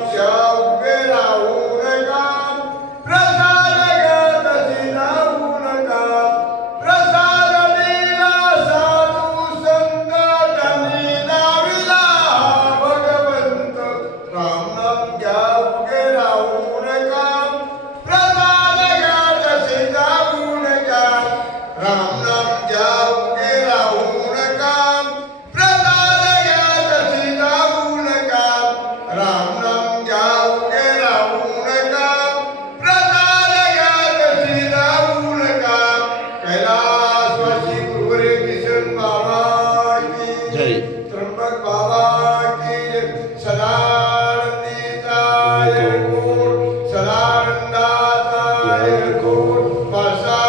Yeah. Lord by thy